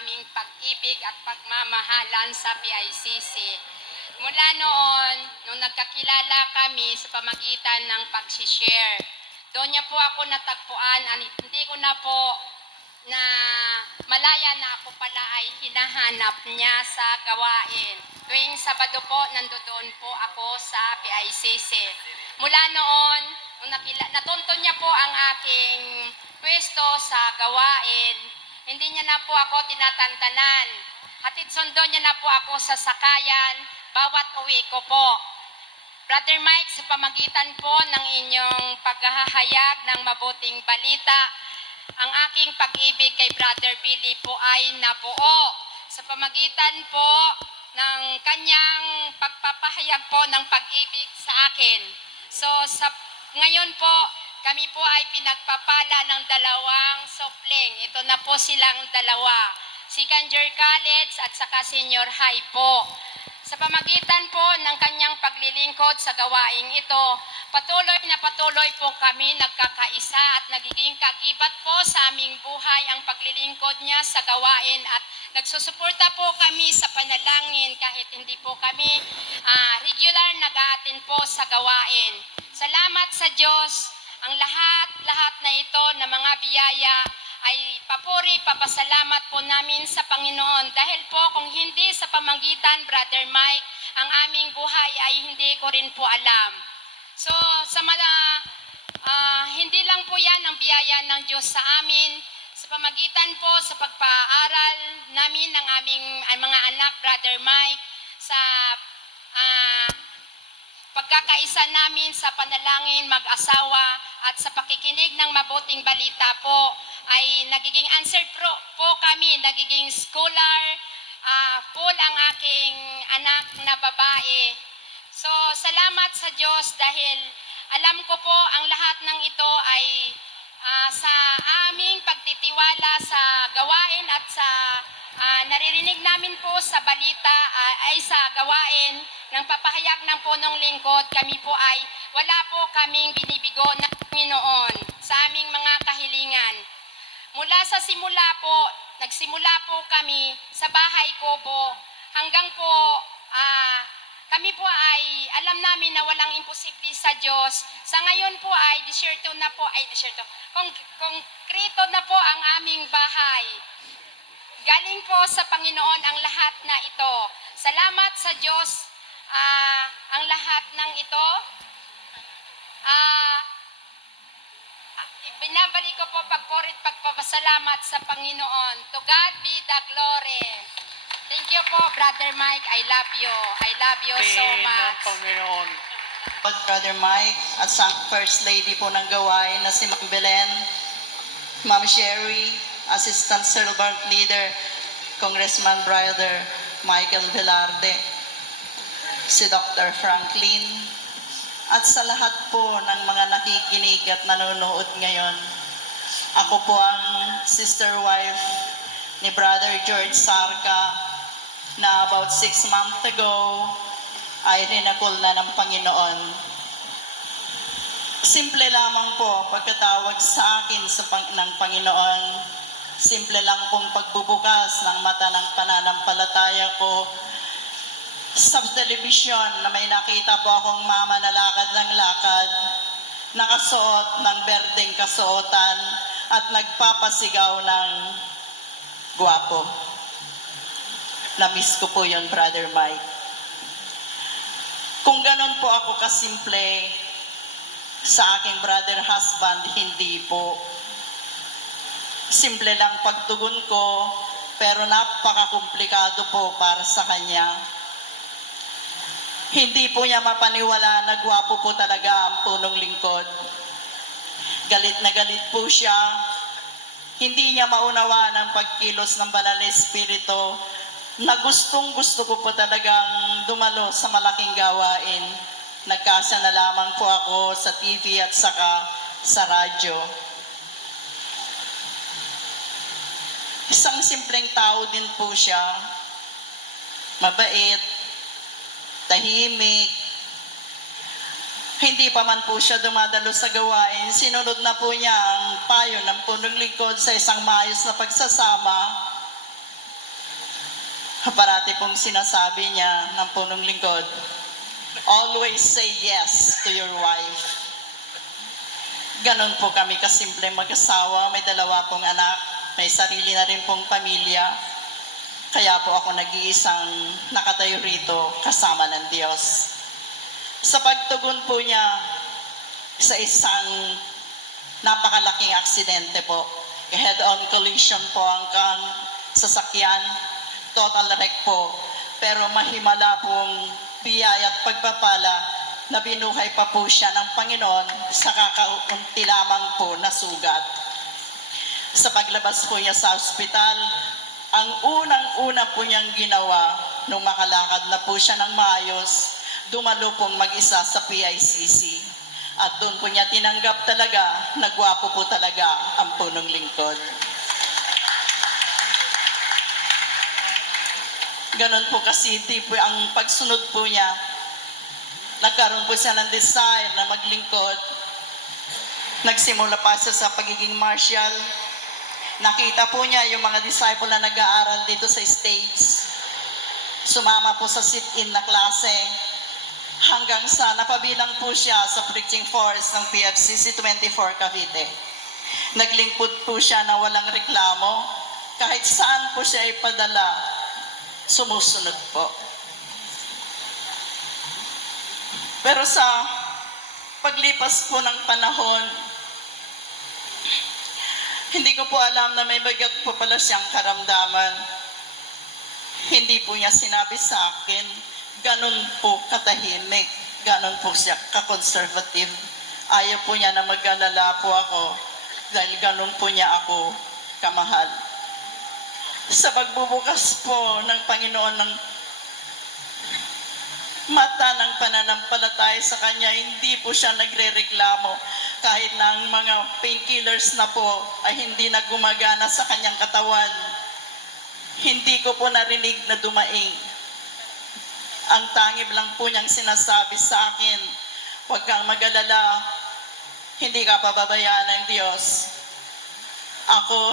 aming pag-ibig at pagmamahalan sa PICC. Mula noon, nung nagkakilala kami sa pamagitan ng pag-share, doon niya po ako natagpuan at hindi ko na po na malaya na ako pala ay hinahanap niya sa gawain. Tuwing Sabado po, nandoon po ako sa PICC. Mula noon, nung natunto niya po ang aking pwesto sa gawain, hindi niya na po ako tinatantanan. Hatid sundo niya na po ako sa sakayan, bawat uwi ko po. Brother Mike, sa pamagitan po ng inyong paghahayag ng mabuting balita, ang aking pag-ibig kay Brother Billy po ay nabuo. Sa pamagitan po ng kanyang pagpapahayag po ng pag-ibig sa akin. So ngayon po, kami po ay pinagpapala ng dalawang sopling. Ito na po silang dalawa. Second year college at saka senior high po. Sa pamagitan po ng kanyang paglilingkod sa gawaing ito, patuloy po kami nagkakaisa at nagiging kagibat po sa aming buhay ang paglilingkod niya sa gawain at nagsusuporta po kami sa panalangin kahit hindi po kami regular nag-aatin po sa gawain. Salamat sa Diyos, ang lahat na ito na mga biyaya ay papasalamat po namin sa Panginoon dahil po kung hindi sa pamagitan, Brother Mike, ang aming buhay ay hindi ko rin po alam. So, hindi lang po yan ang biyaya ng Diyos sa amin, sa pamagitan po sa pagpaaral namin ng aming mga anak, Brother Mike, sa pagkakaisa namin sa panalangin mag-asawa at sa pakikinig ng mabuting balita po ay nagiging answered po kami, nagiging scholar, full ang aking anak na babae. So salamat sa Diyos dahil alam ko po ang lahat ng ito ay sa aming pagtitiwala sa gawain at sa naririnig namin po sa balita ay sa gawain ng papahayag ng punong lingkod, kami po ay wala po kaming binibigo ng Panginoon sa aming mga kahilingan. Mula sa simula po, nagsimula po kami sa bahay Kobo hanggang po kami po ay alam namin na walang imposible sa Diyos. Sa ngayon po ay konkreto na po ang aming bahay. Galing po sa Panginoon ang lahat na ito. Salamat sa Diyos ang lahat ng ito. Binabalik ko po pagpapasalamat sa Panginoon. To God be the glory. Thank you po, Brother Mike. I love you. I love you so much. Panginoon. Brother Mike at sa First Lady po ng gawain na si Ma'am Belen, Ma'am Sherry, Assistant Servant Leader, Congressman Brother Michael Velarde, si Dr. Franklin, at sa lahat po ng mga nakikinig at nanonood ngayon. Ako po ang sister wife ni Brother George Sarka na about 6 months ago ay rinakul na ng Panginoon. Simple lamang po pagkatawag sa akin ng Panginoon. Simple lang pong pagbubukas ng mata ng pananampalataya ko sa telebisyon na may nakita po akong mama na lakad ng lakad, nakasuot ng berdeng kasuotan at nagpapasigaw ng gwapo. Na-miss ko po yon, Brother Mike. Kung ganon po ako kasimple sa aking brother husband, hindi po. Simple lang pagtugon ko, pero napakakomplikado po para sa kanya. Hindi po niya mapaniwala na gwapo po talaga ang punong lingkod. Galit na galit po siya. Hindi niya maunawa ng pagkilos ng Banal na Espiritu na gustong gusto ko po talagang dumalo sa malaking gawain. Nagkasa na lamang po ako sa TV at saka sa radyo. Isang simpleng tao din po siya. Mabait, tahimik. Hindi pa man po siya dumadalo sa gawain, sinunod na po niya ang payo ng punong lingkod sa isang maayos na pagsasama. Parati pong sinasabi niya ng punong lingkod, always say yes to your wife. Ganon po kami kasimple mag-asawa, may dalawa pong anak, may sarili na rin pong pamilya. Kaya po ako nag-iisang nakatayo rito kasama ng Diyos. Sa pagtugon po niya sa isang napakalaking aksidente po, head-on collision po ang sasakyan, total wreck po. Pero mahimala pong biyaya at pagpapala na binuhay pa po siya ng Panginoon sa kakaunti lamang po na sugat. Sa paglabas po niya sa ospital, ang unang-una po niyang ginawa nung makalakad na po siya ng maayos, dumalo pong mag-isa sa PICC. At doon po niya tinanggap talaga, nagwapo po talaga ang punong lingkod. Ganon po kasi po ang pagsunod po niya. Nagkaroon po siya ng desire na maglingkod. Nagsimula pa siya sa pagiging marshal. Nakita po niya yung mga disciple na nag-aaral dito sa stage. Sumama po sa sit-in na klase. Hanggang sa napabilang po siya sa preaching force ng PFCC 24 Cavite. Naglingkod po siya na walang reklamo. Kahit saan po siya ipadala, sumusunod po. Pero sa paglipas po ng panahon, hindi ko po alam na may bagay po pala siyang karamdaman. Hindi po niya sinabi sa akin, ganon po katahimik, ganon po siya ka-conservative. Ayaw po niya na mag-alala po ako dahil ganon po niya ako kamahal. Sa pagbubukas po ng Panginoon ng mata ng pananampalataya sa Kanya, hindi po siya nagre-reklamo kahit na ang mga painkillers na po ay hindi na gumagana sa Kanyang katawan. Hindi ko po narinig na dumaing. Ang tangib lang po niyang sinasabi sa akin, huwag kang mag-alala, hindi ka pababayaan ng Diyos.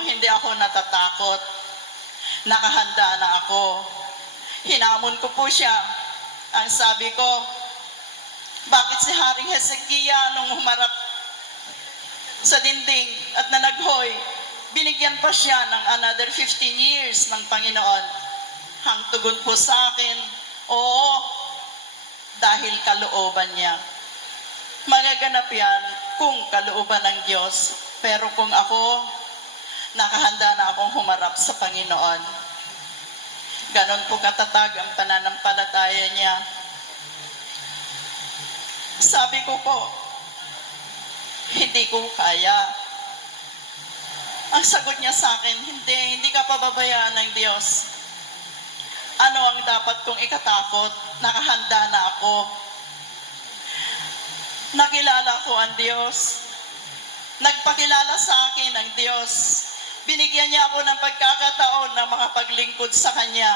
Hindi ako natatakot. Nakahanda na ako. Hinamon ko po siya. Ang sabi ko, bakit si Haring Hezekiah nung humarap sa dinding at nanaghoy, binigyan pa siya ng another 15 years ng Panginoon? Ang tugon po sa akin, oo, dahil kalooban niya. Magaganap yan kung kalooban ng Diyos. Pero kung ako, nakahanda na akong humarap sa Panginoon. Ganon po katatag ang pananampalataya niya. Sabi ko po, hindi ko kaya. Ang sagot niya sa akin, hindi ka pababayaan ng Diyos. Ano ang dapat kong ikatakot? Nakahanda na ako. Nakilala ko ang Diyos. Nagpakilala sa akin ang Diyos. Binigyan niya ako ng pagkakataon na makapaglingkod sa Kanya.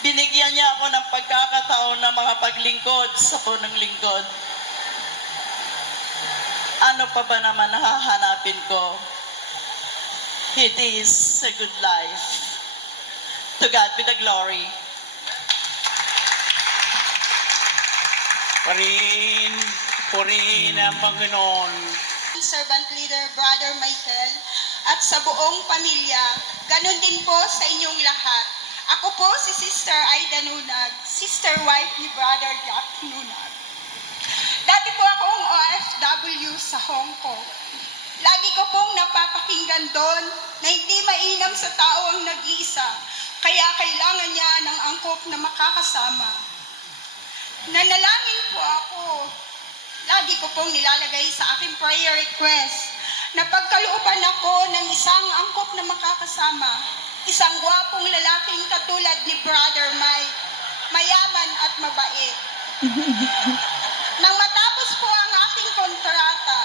Binigyan niya ako ng pagkakataon na makapaglingkod sa punong lingkod. Ano pa ba naman hahanapin ko? It is a good life. To God be the glory. Purihin ang Panginoon. Servant Leader Brother Michael at sa buong pamilya, ganun din po sa inyong lahat. Ako po si Sister Aida Nunag, sister wife ni Brother Jack Nunag. Dati po akong OFW sa Hong Kong. Lagi ko pong napapakinggan doon na hindi mainam sa tao ang nag-iisa, kaya kailangan niya ng angkop na makakasama. Nanalangin po ako. Lagi ko pong nilalagay sa aking prayer request na pagkalooban ako ng isang angkop na makakasama, isang gwapong lalaking katulad ni Brother Mike, mayaman at mabait. Nang matapos po ang aking kontrata,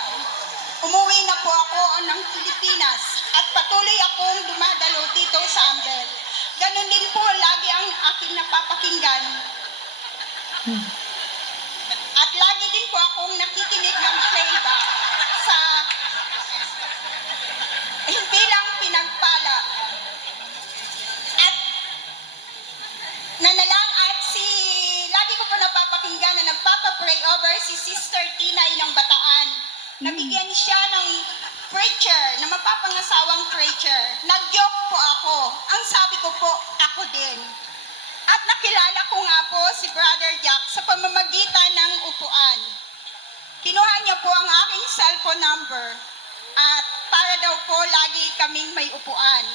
umuwi na po ako ng Pilipinas at patuloy akong dumadalo dito sa Ambel. Ganon din po lagi ang aking napapakinggan. At lagi din po akong nakikinig ng playback sa hindi lang pinagpala. At mapang-asawang preacher. Nag-joke po ako. Ang sabi ko po, ako din. At nakilala ko nga po si Brother Jack sa pamamagitan ng upuan. Kinuha niya po ang aking cellphone number at para daw po lagi kaming may upuan.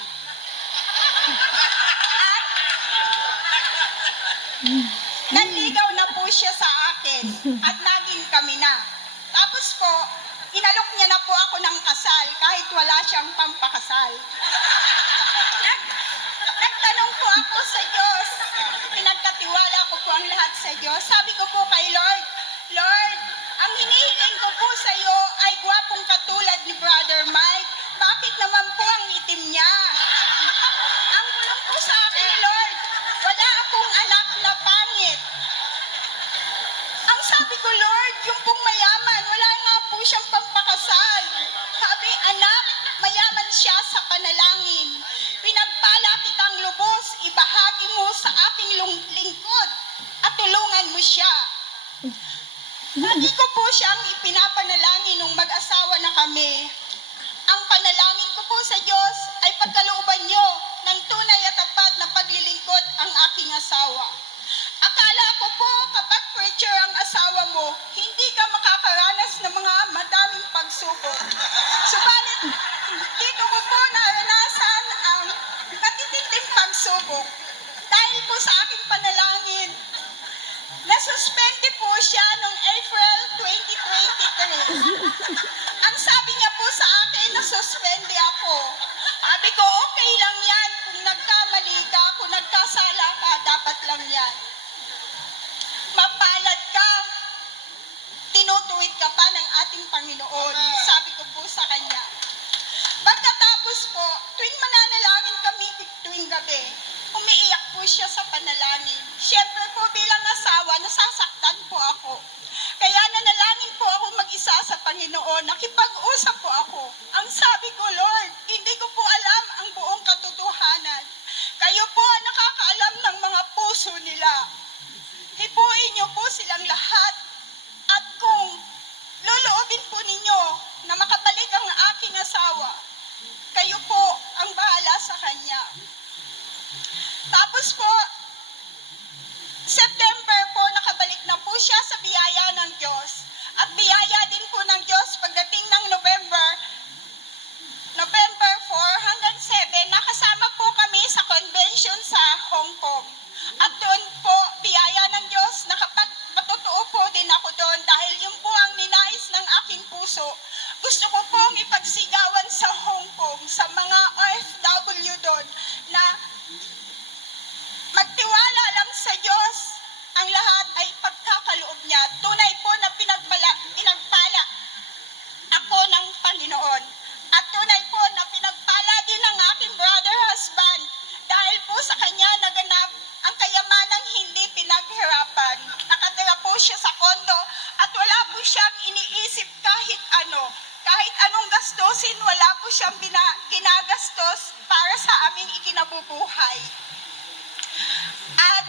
At nanligaw na po siya sa akin at naging kami na. Tapos po, inalok niya na po ako ng kasal kahit wala siyang pampakasal. Nagtanong po ako sa Diyos. Pinagkatiwala ko po ang lahat sa Diyos. Sabi ko po kay Lord, Lord, ang hinihiling ko po sa iyo ay gwapong katulad ni Brother Mike. Bakit naman po ang itim niya? Ang bulong po sa akin ni Lord, wala akong anak na pangit. Ang sabi ko, Lord, yung pong mayaman, wala nga po siyang pampakasal. Sabi, anak, mayaman siya sa panalangin. Pinagpala kitang lubos, ibahagi mo sa aking lingkod at tulungan mo siya. Lagi ko po siyang ipinapanalangin nung mag-asawa na kami. Ang panalangin ko po sa Diyos ay pagkalooban niyo ng tunay at tapat na paglilingkod ang aking asawa. Akala ko po kapag preacher ang asawa mo, hindi ka makakaranas ng mga madaming pagsubok. Subalit, dito ko po naranasan ang matitinding pagsubok. Dahil po sa aking panalangin, nasuspende po siya noong April 2023. Ang sabi niya po sa akin, nasuspende ako. Sabi ko, okay lang yan. Kung nagkamali ka, kung nagkasala ka, dapat lang yan. Mapalad ka. Tinutuwid ka pa ng ating Panginoon. Sabi ko po sa kanya. Pagkatapos po, tuwing mananalangin kami tuwing gabi, umiiyak po siya sa panalangin. Siyempre po bilang asawa, nasasaktan po ako. Kaya nanalangin po ako mag-isa sa Panginoon. Nakipag-usap po ako. Ang sabi ko, Lord, hindi ko po alam ang buong katotohanan. Kayo po ang nakakaalam ng mga puso nila. Hipuin niyo po silang lahat. At kung luluobin po ninyo na makabalik ang aking asawa, kayo po ang bahala sa kanya. Tapos po, September po, nakabalik na po siya sa biyaya ng Diyos. At biyaya din po ng Diyos pagdating ng November 4 hanggang 7, nakasama po kami sa convention sa Hong Kong. At doon po, biyaya ng Diyos, nakapagpatotoo po din ako doon dahil yung po ang ninais ng aking puso. Gusto ko pong ipagsigawan sa Hong Kong, sa mga OFW doon, na magtiwala lang sa Diyos. Ang lahat ay pagkakaloob niya. Tunay po na pinagpala ako ng Panginoon. At tunay po na pinagpala din ng aking brother husband dahil po sa kanya naganap ang kayamanang hindi pinaghirapan. Nakatira po siya sa kondo at wala po siyang iniisip kahit ano. Kahit anong gastusin, wala po siyang ginagastos para sa aming ikinabubuhay. At,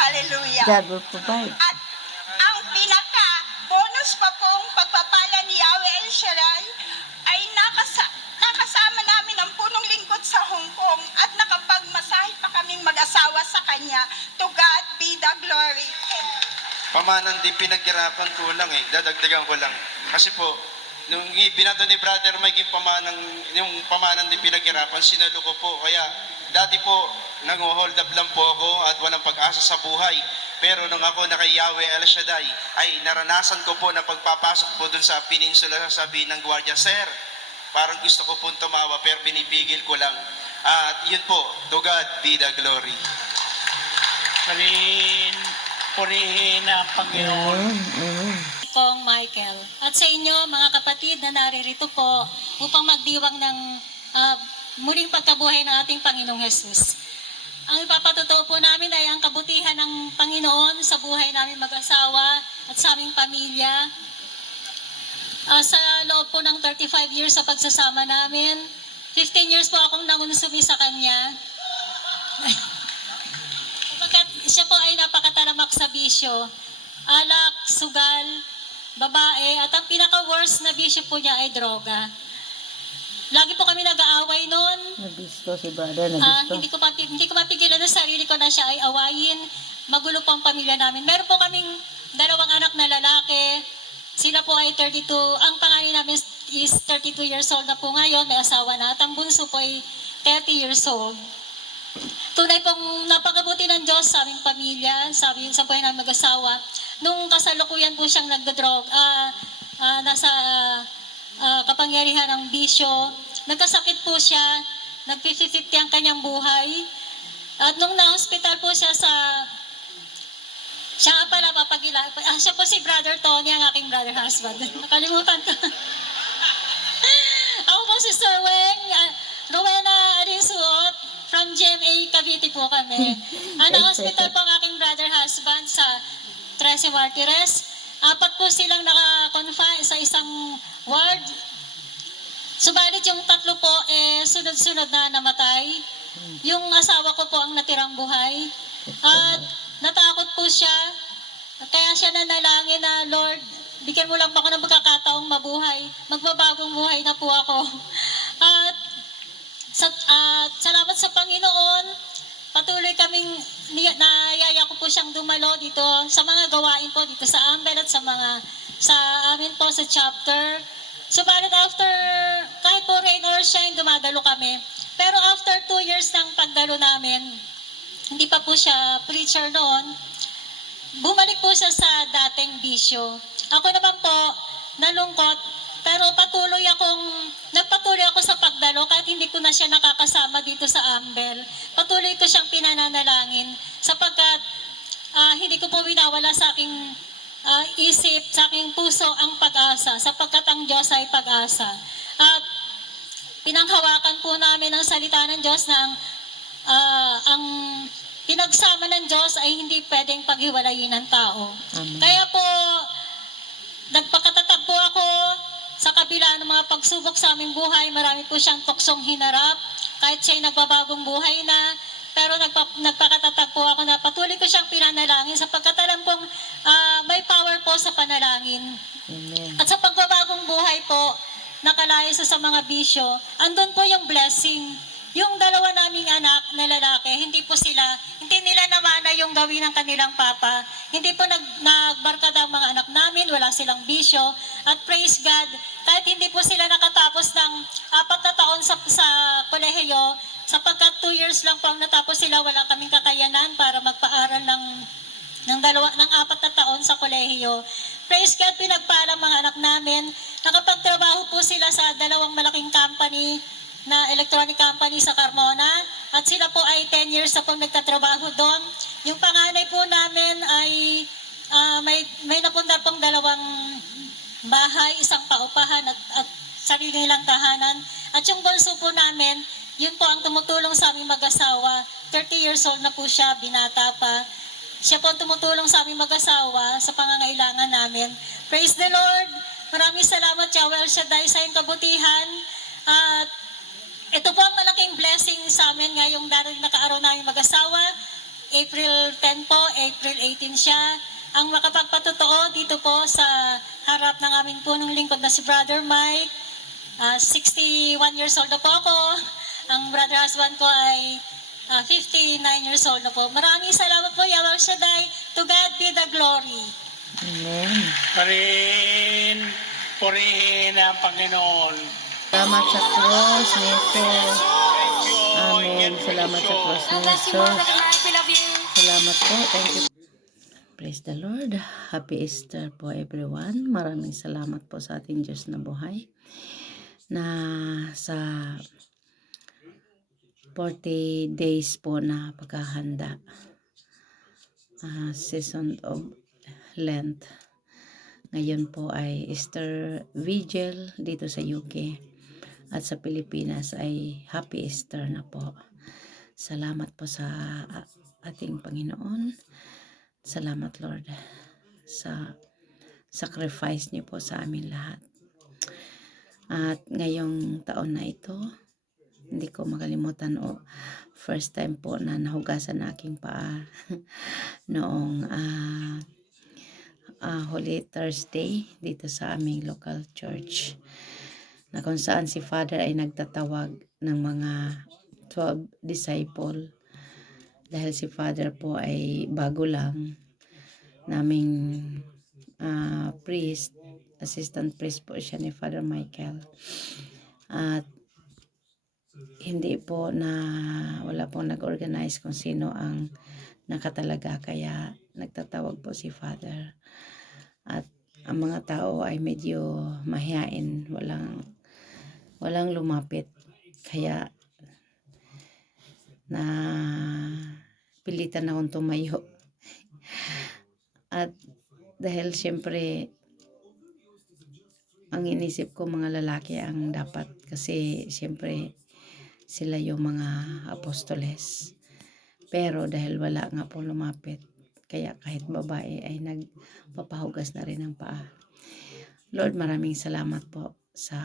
hallelujah. God will provide. At ang pinaka-bonus pa pong pagpapala ni Yahweh El Shaddai ay nakasama namin ang punong lingkod sa Hong Kong at nakapagmasahe pa kaming mag-asawa sa kanya. To God be the glory. Pamanan di pinaghirapan ko lang dadagdagan ko lang. Kasi po, nung binato ni Brother Mike yung pamanan di pinaghirapan, sinalo ko po. Kaya dati po, nang-hold up lang po ako at walang pag-asa sa buhay. Pero nung ako na kay Yahweh El Shaddai, ay naranasan ko po na pagpapasok po dun sa peninsula, sasabihin ng gwardiya, Sir, parang gusto ko po tumawa pero pinipigil ko lang. At yun po, to God be the glory. Purihin ang Panginoon. Pong Michael. At sa inyo, mga kapatid na naririto po upang magdiwang ng muling pagkabuhay ng ating Panginoong Jesus. Ang ipapatotoo po namin ay ang kabutihan ng Panginoon sa buhay namin mag-asawa at sa aming pamilya. Sa loob po ng 35 years sa pagsasama namin, 15 years po akong nangunusumi sa Kanya. Pagkat siya po ay napakatalamak sa bisyo, alak, sugal, babae, at ang pinaka-worst na bisyo po niya ay droga. lagi po kami nag-aaway noon. Nabisto si brother, Hindi ko mapigilan na sarili ko na siya ay awayin. Magulo po ang pamilya namin. Meron po kaming dalawang anak na lalaki. Sila po ay 32. Ang panganay namin is 32 years old na po ngayon. May asawa na. At ang bunso po ay 30 years old. Tunay pong napakabuti ng Diyos sa aming pamilya, sa buhay namin mag-asawa. Nung kasalukuyan po siyang nasa kapangyarihan ng bisyo, nagkasakit po siya, nag-50-50 ang kanyang buhay. At nung na-hospital po siya siya nga pala siya po si Brother Tony, ang aking brother husband. Nakalimutan ko. Ako po si Sir Weng, Rowena Arinsuot, from GMA Cavite po kami. Na-hospital po ang aking brother husband sa 13 Martires. 4 po silang naka-confine sa isang ward. Subalit yung 3 po, sunod-sunod na namatay. Yung asawa ko po ang natirang buhay. At natakot po siya. Kaya siya nanalangin na, Lord, bigyan mo lang ako ng pagkakataong mabuhay. Magbabagong buhay na po ako. At salamat sa Panginoon, patuloy kaming nayaya ko po siyang dumalo dito sa mga gawain po dito sa Ambel at sa amin po sa chapter. Subalit after, kahit po rain or shine, dumadalo kami. Pero after 2 years ng pagdalo namin, hindi pa po siya preacher noon, bumalik po siya sa dating bisyo. Ako naman po, nalungkot, pero nagpatuloy ako sa pagdalo kahit hindi ko na siya nakakasama dito sa Ambel. Patuloy ko siyang pinananalangin sapagkat hindi ko po winawala sa aking isip, sa aking puso ang pag-asa sapagkat ang Diyos ay pag-asa. At pinanghawakan po namin ang salita ng Diyos na ang pinagsama ng Diyos ay hindi pwedeng paghiwalayin ng tao. Amen. Kaya po, nagpakatatag po ako sa kabila ng mga pagsubok sa aming buhay. Marami po siyang tuksong hinarap, kahit siya'y nagbabagong buhay na. Pero nagpakatatag po ako na patuloy ko siyang pinanalangin sapagkat alam kong may power po sa panalangin. Amen. At sa pagbabagong buhay po, nakalaya sa mga bisyo, andun po yung blessing. Yung 2 naming anak na lalaki, hindi nila namana yung gawin ng kanilang papa. Hindi po nagbarkada ang mga anak namin, wala silang bisyo. At praise God, kahit hindi po sila nakatapos ng 4 na taon sa kolehiyo, sapagkat 2 years lang po ang natapos sila, wala kaming kakayanan para magpaaral ng 4 na taon sa kolehiyo. Praise God, pinagpala mga anak namin. Nakapagtrabaho po sila sa 2 malaking company na electronic company sa Carmona. At sila po ay 10 years na po nagtatrabaho doon. Yung panganay po namin ay may napundar pong 2 bahay, 1 paupahan at sarili nilang tahanan. At yung bunso po namin, yun po ang tumutulong sa aming mag-asawa. 30 years old na po siya, binata pa. Siya po ang tumutulong sa aming mag-asawa sa pangangailangan namin. Praise the Lord! Maraming salamat, Yahweh El Shaddai, sa iyong kabutihan. At ito po ang malaking blessing sa amin ngayong darating na kaaraw namin mag-asawa. April 10 po, April 18 siya. Ang makapagpatotoo dito po sa harap ng aming punong lingkod na si Brother Mike. 61 years old na po ako. Ang brother husband ko ay 59 years old na po. Maraming salamat po, Yahweh El Shaddai. To God be the glory. Amen. Purihin ang Panginoon. Salamat sa cross ni Jesus. Amen. Salamat sa cross ni Jesus. Salamat po. Thank you. Praise the Lord. Happy Easter po everyone. Maraming salamat po sa ating Diyos na buhay. Na sa 40 days po na paghahanda. Season of Lent. Ngayon po ay Easter Vigil dito sa UK. At sa Pilipinas ay Happy Easter na po. Salamat po sa ating Panginoon. Salamat Lord sa sacrifice niyo po sa amin lahat. At ngayong taon na ito, hindi ko makalimutan first time po na nahugasan na aking paa noong Holy Thursday dito sa aming local church. na kung saan si Father ay nagtatawag ng mga 12 disciple. Dahil si Father po ay bago lang naming priest, assistant priest po siya ni Father Michael. At hindi po wala pong nag-organize kung sino ang nakatalaga, kaya nagtatawag po si Father. At ang mga tao ay medyo mahiyain, walang lumapit, kaya na pilitan akong tumayo. At dahil siyempre ang inisip ko mga lalaki ang dapat, kasi siyempre sila yung mga apostoles. Pero dahil wala nga po lumapit, kaya kahit babae ay nagpapahugas na rin ng paa. Lord, maraming salamat po sa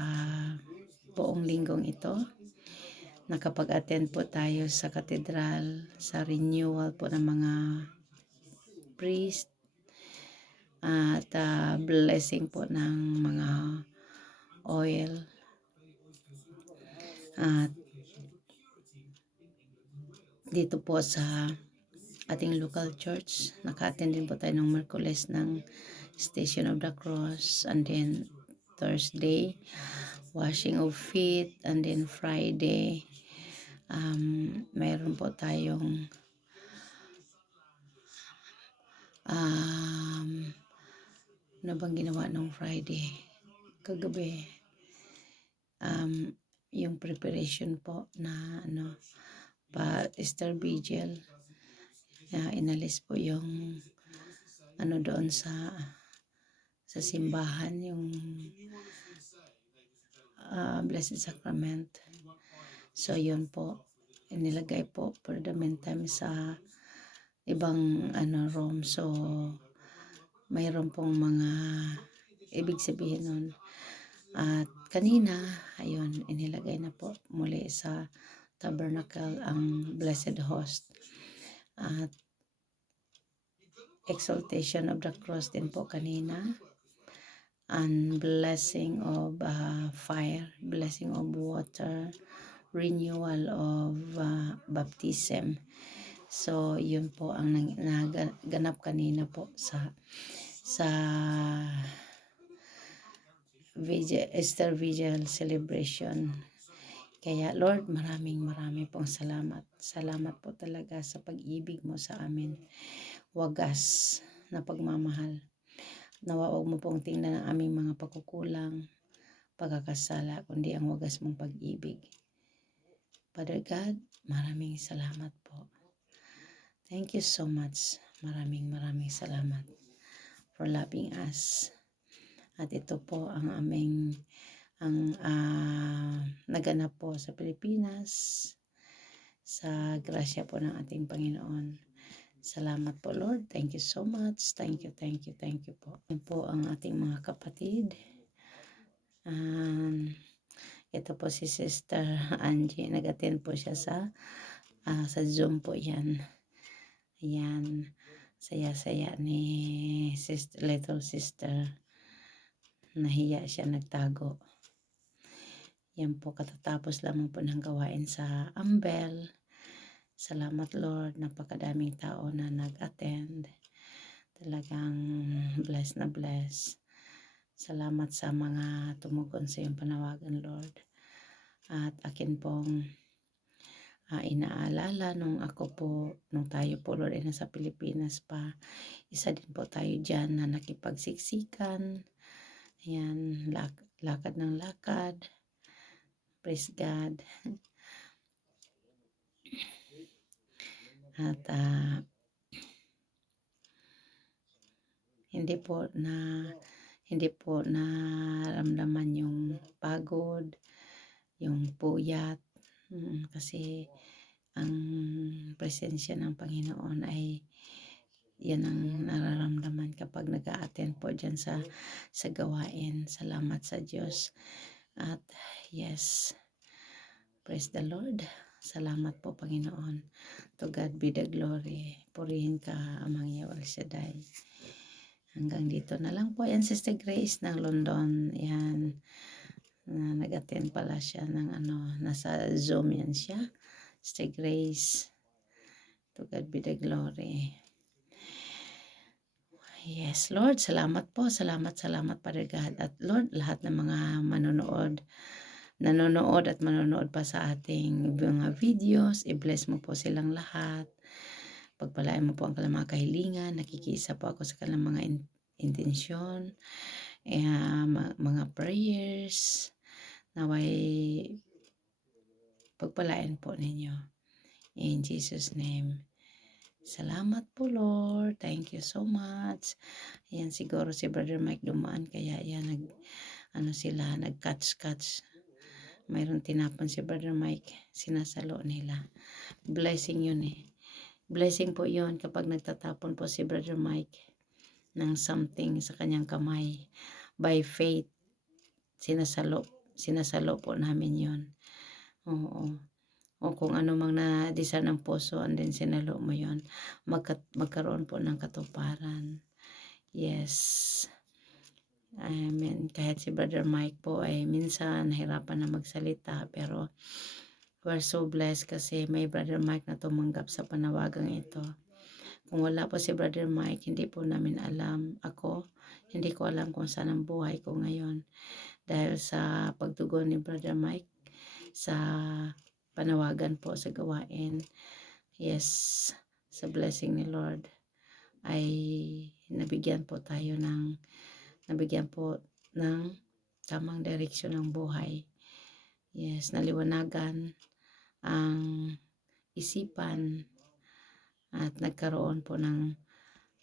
buong linggong ito. Nakapag-attend po tayo sa katedral, sa renewal po ng mga priest, at blessing po ng mga oil. At dito po sa ating local church, naka-attend din po tayo ng Merkules ng Station of the Cross, and then Thursday, washing of feet, and then Friday, mayroon po tayong ano bang ginawa ng Friday kagabi, yung preparation po na Easter Vigil. Inalis po yung doon sa simbahan, yung Blessed Sacrament. So yun po, inilagay po for the meantime sa ibang room. So mayroon pong mga ibig sabihin nun. At kanina, ayun, inilagay na po muli sa tabernacle ang Blessed Host. At exaltation of the cross din po kanina. And blessing of fire, blessing of water, renewal of baptism. So yun po ang naganap kanina po sa Easter Vigil celebration. Kaya Lord, maraming pong salamat. Salamat po talaga sa pag-ibig mo sa amin. Wagas na pagmamahal. Nawa huwag mo pong tingnan ang aming mga pagkukulang, pagkakasala, kundi ang wagas mong pag-ibig. Father God, maraming salamat po. Thank you so much. Maraming salamat for loving us. At ito po ang naganap po sa Pilipinas, sa grasya po ng ating Panginoon. Salamat po Lord. Thank you so much. Thank you po. Yan po ang ating mga kapatid. Ito po si Sister Angie. Nag-attend po siya sa Zoom po yan. Ayan. Saya-saya ni little sister. Nahiya siya, nagtago. Yan po, katatapos lamang po ng gawain sa Ambel. Salamat Lord, napakadaming tao na nag-attend. Talagang blessed na blessed. Salamat sa mga tumugon sa iyong panawagan Lord. At akin pong inaalala nung tayo po Lord ay nasa Pilipinas pa. Isa din po tayo dyan na nakipagsiksikan. Ayan, lakad ng lakad. Praise God. At hindi po naramdaman yung pagod, yung puyat, kasi ang presensya ng Panginoon ay yan ang nararamdaman kapag nag-a-attend po dyan sa gawain. Salamat sa Diyos. At yes, praise the Lord. Salamat po Panginoon. To God be the glory. Purihin ka Amang Yahweh Shaddai. Hanggang dito na lang po. Yan Sister Grace ng London. Yan. Nag-attend pala siya ng nasa Zoom yan siya. Sister Grace. To God be the glory. Yes, Lord, salamat po. Salamat, Father God. At Lord, lahat ng mga nanonood at manonood pa sa ating mga videos, i-bless mo po silang lahat. Pagpalain mo po ang kanilang mga kahilingan. Nakikiisa po ako sa kanilang mga intensyon, mga prayers. Naway pagpalain po ninyo. In Jesus' name. Salamat po, Lord. Thank you so much. Ayan, siguro si Brother Mike dumaan, kaya yan, nag-catch. Mayroon tinapon si Brother Mike, sinasalo nila. Blessing yun eh. Blessing po yun kapag nagtatapon po si Brother Mike ng something sa kanyang kamay. By faith, sinasalo po namin yun. Oo. O kung ano mang na-design ng puso, and then sinalo mo yun, magkaroon po ng katuparan. Yes. Amen. Kahit si Brother Mike po ay minsan nahirapan na magsalita, pero we're so blessed kasi may Brother Mike na tumanggap sa panawagang ito. Kung wala po si Brother Mike, hindi po namin alam. Hindi ko alam kung saan ang buhay ko ngayon. Dahil sa pagtugon ni Brother Mike sa panawagan po sa gawain. Yes, sa blessing ni Lord ay nabigyan po ng tamang direksyon ng buhay. Yes, naliwanagan ang isipan at nagkaroon po ng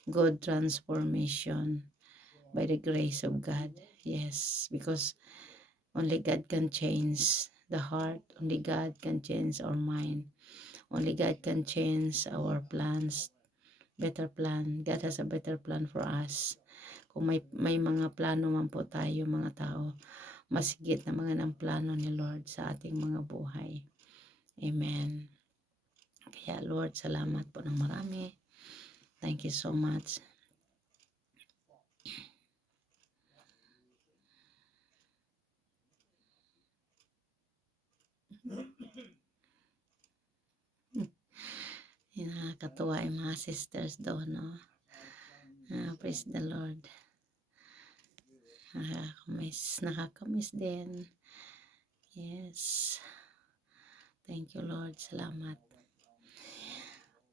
good transformation by the grace of God. Yes, because only God can change the heart. Only God can change our mind. Only God can change our plans. Better plan. God has a better plan for us. Kung may mga plano man po tayo, mga tao, masigit na mga ng plano ni Lord sa ating mga buhay. Amen. Kaya Lord, salamat po ng marami. Thank you so much. Nakakatuwa yung mga sisters doon, no? Praise the Lord. Nakakamiss din. Yes. Thank you, Lord. Salamat.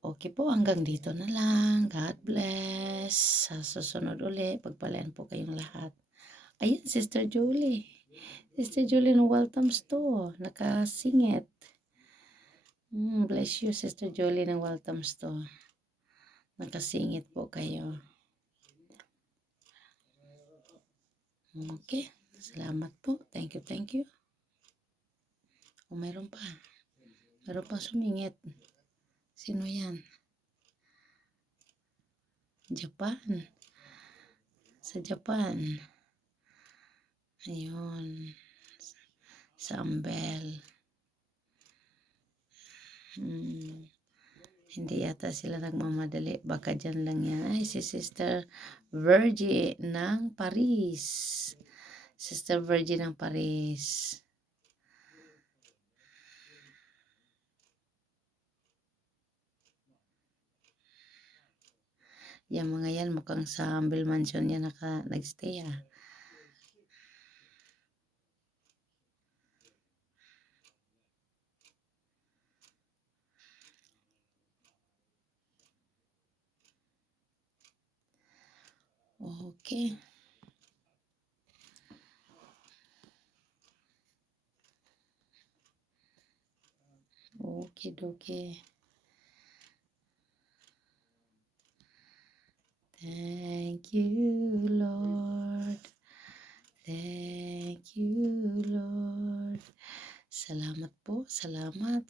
Okay po, hanggang dito na lang. God bless. Sa susunod uli, pagpalain po kayong lahat. Ayun, Sister Julie. Sister Julie ng Welcomes to. Nakasingit. Bless you, Sister Julie ng Welcomes to. Nakasingit po kayo. Okay. Salamat po. Thank you. O, mayroon pa. Mayroon pa sumingit. Sino yan? Japan. Sa Japan. Ayun. Sa Ambel. Hindi yata sila nagmamadali. Baka dyan lang yan. Ay, si Sister Virgie ng Paris. Sister Virgie ng Paris. Yung mga yan, mukhang sa Ambel Mansion yan nagstay ah. Okay. Okay. Thank you, Lord. Thank you, Lord. Salamat po. Salamat.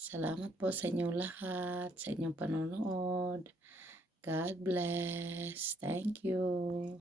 Salamat po sa inyong lahat, sa inyong panonood. God bless. Thank you.